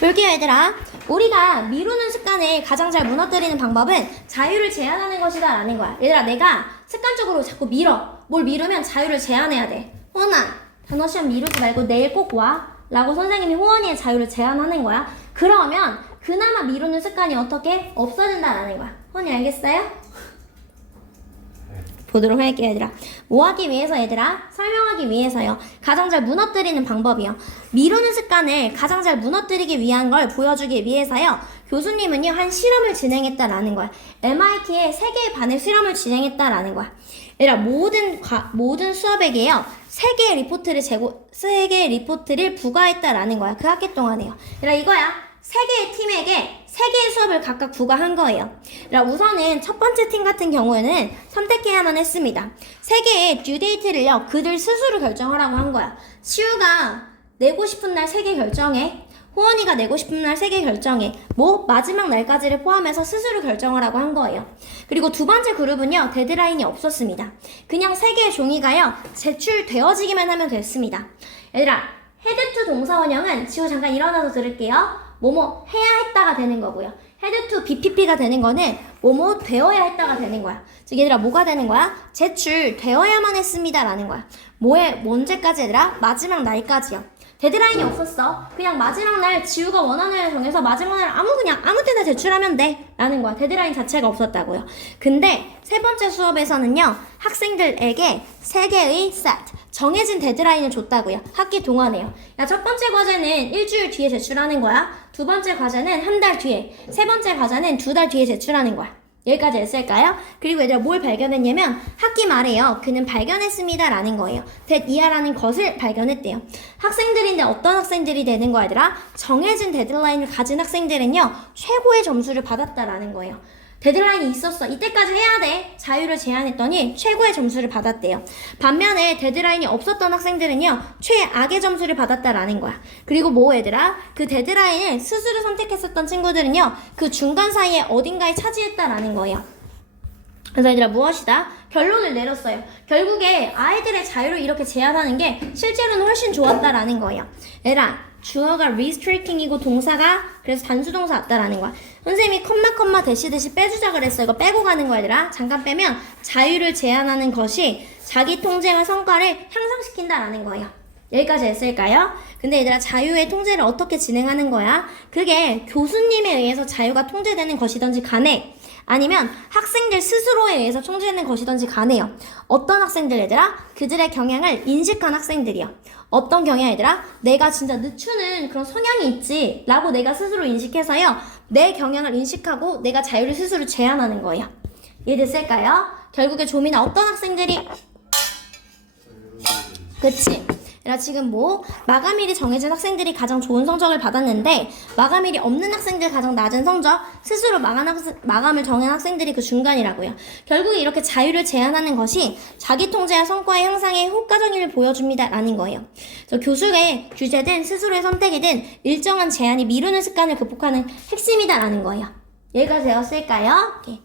볼게요, 얘들아. 우리가 미루는 습관을 가장 잘 무너뜨리는 방법은 자유를 제한하는 것이다 라는 거야. 얘들아, 내가 습관적으로 자꾸 밀어. 뭘 미루면 자유를 제한해야 돼. 호원아, 단어 시험 미루지 말고 내일 꼭 와. 라고 선생님이 호원이의 자유를 제한하는 거야. 그러면 그나마 미루는 습관이 어떻게 없어진다라는 거야. 호원이 알겠어요? 보도록 할게요, 얘들아. 뭐 하기 위해서, 얘들아? 설명하기 위해서요. 가장 잘 무너뜨리는 방법이요. 미루는 습관을 가장 잘 무너뜨리기 위한 걸 보여주기 위해서요. 교수님은요, 한 실험을 진행했다라는 거야. MIT에 세 개의 반의 실험을 진행했다라는 거야. 얘들아, 모든, 과, 모든 수업에게요, 세 개의 리포트를 제고, 세 개의 리포트를 부과했다라는 거야. 그 학기 동안에요. 얘들아, 이거야. 세 개의 팀에게 세 개의 수업을 각각 부과한 거예요. 우선은 첫 번째 팀 같은 경우에는 선택해야만 했습니다. 세 개의 듀데이트를요, 그들 스스로 결정하라고 한 거야. 시우가 내고 싶은 날 세 개 결정해. 호원이가 내고 싶은 날 세 개 결정해. 뭐 마지막 날까지를 포함해서 스스로 결정하라고 한 거예요. 그리고 두 번째 그룹은요 데드라인이 없었습니다. 그냥 세 개의 종이가요 제출되어지기만 하면 됐습니다. 얘들아 헤드 투 동사 원형은 지우 잠깐 일어나서 들을게요. 뭐뭐 해야 했다가 되는 거고요. 헤드 투 BPP가 되는 거는 뭐뭐 되어야 했다가 되는 거야. 즉 얘들아 뭐가 되는 거야? 제출 되어야만 했습니다라는 거야. 뭐에 언제까지 얘들아? 마지막 날까지요. 데드라인이 없었어. 그냥 마지막 날 지우가 원하는 날 정해서 마지막 날 아무 그냥 아무 때나 제출하면 돼. 라는 거야. 데드라인 자체가 없었다고요. 근데 세 번째 수업에서는요. 학생들에게 세 개의 세트 정해진 데드라인을 줬다고요. 학기 동안에요. 야, 첫 번째 과제는 일주일 뒤에 제출하는 거야. 두 번째 과제는 한 달 뒤에. 세 번째 과제는 두 달 뒤에 제출하는 거야. 여기까지 했을까요? 그리고 얘들아 뭘 발견했냐면 학기 말에요. 그는 발견했습니다. 라는 거예요. that 이하라는 것을 발견했대요. 학생들인데 어떤 학생들이 되는 거야 얘들아? 정해진 데드라인을 가진 학생들은요. 최고의 점수를 받았다라는 거예요. 데드라인이 있었어. 이때까지 해야 돼. 자유를 제한했더니 최고의 점수를 받았대요. 반면에 데드라인이 없었던 학생들은요. 최악의 점수를 받았다라는 거야. 그리고 뭐 얘들아? 그 데드라인을 스스로 선택했었던 친구들은요. 그 중간 사이에 어딘가에 차지했다라는 거예요. 그래서 얘들아 무엇이다? 결론을 내렸어요. 결국에 아이들의 자유를 이렇게 제한하는 게 실제로는 훨씬 좋았다라는 거예요. 얘들아 주어가 restricting이고 동사가 그래서 단수동사 왔다라는 거야. 선생님이 컴마 컴마 대시듯이 빼주자 그랬어. 이거 빼고 가는 거야 얘들아. 잠깐 빼면 자유를 제한하는 것이 자기 통제와 성과를 향상시킨다라는 거예요. 여기까지 했을까요? 근데 얘들아 자유의 통제를 어떻게 진행하는 거야? 그게 교수님에 의해서 자유가 통제되는 것이든지 간에 아니면 학생들 스스로에 의해서 통제되는 것이든지 간에요. 어떤 학생들 얘들아? 그들의 경향을 인식한 학생들이요. 어떤 경향 얘들아? 내가 진짜 늦추는 그런 성향이 있지 라고 내가 스스로 인식해서요. 내 경향을 인식하고 내가 자유를 스스로 제한하는 거예요. 이해됐을까요? 결국에 조미나 어떤 학생들이 그치. 얘들아 지금 뭐 마감일이 정해진 학생들이 가장 좋은 성적을 받았는데 마감일이 없는 학생들 가장 낮은 성적 스스로 마감 학생, 마감을 정한 학생들이 그 중간이라고요. 결국에 이렇게 자유를 제한하는 것이 자기 통제와 성과의 향상에 효과적인 을 보여줍니다라는 거예요. 그래서 교수의 규제든 스스로의 선택이든 일정한 제한이 미루는 습관을 극복하는 핵심이다라는 거예요. 여기까지 되었을까요? 오케이.